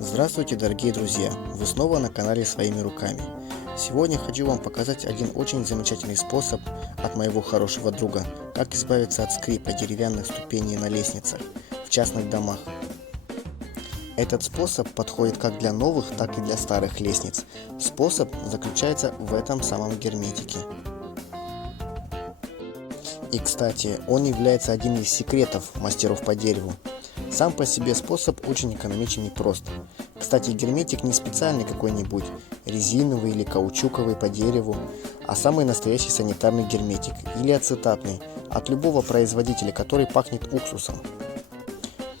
Здравствуйте, дорогие друзья! Вы снова на канале Своими руками. Сегодня хочу вам показать один очень замечательный способ от моего хорошего друга, как избавиться от скрипа деревянных ступеней на лестницах в частных домах. Этот способ подходит как для новых, так и для старых лестниц. Способ заключается в этом самом герметике. И, кстати, он является одним из секретов мастеров по дереву. Сам по себе способ очень экономичен и прост. Кстати, герметик не специальный какой-нибудь, резиновый или каучуковый по дереву, а самый настоящий санитарный герметик или ацетатный от любого производителя, который пахнет уксусом.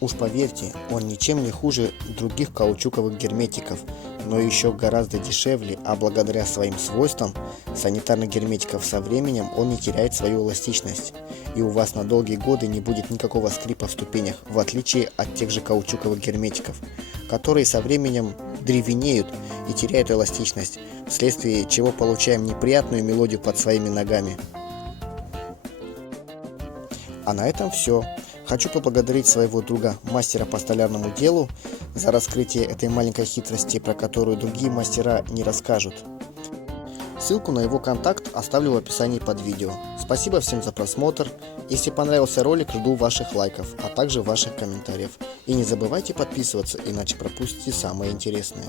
Уж поверьте, он ничем не хуже других каучуковых герметиков, но еще гораздо дешевле, а благодаря своим свойствам санитарных герметиков со временем он не теряет свою эластичность. И у вас на долгие годы не будет никакого скрипа в ступенях, в отличие от тех же каучуковых герметиков, которые со временем древенеют и теряют эластичность, вследствие чего получаем неприятную мелодию под своими ногами. А на этом все. Хочу поблагодарить своего друга, мастера по столярному делу, за раскрытие этой маленькой хитрости, про которую другие мастера не расскажут. Ссылку на его контакт оставлю в описании под видео. Спасибо всем за просмотр. Если понравился ролик, жду ваших лайков, а также ваших комментариев. И не забывайте подписываться, иначе пропустите самое интересное.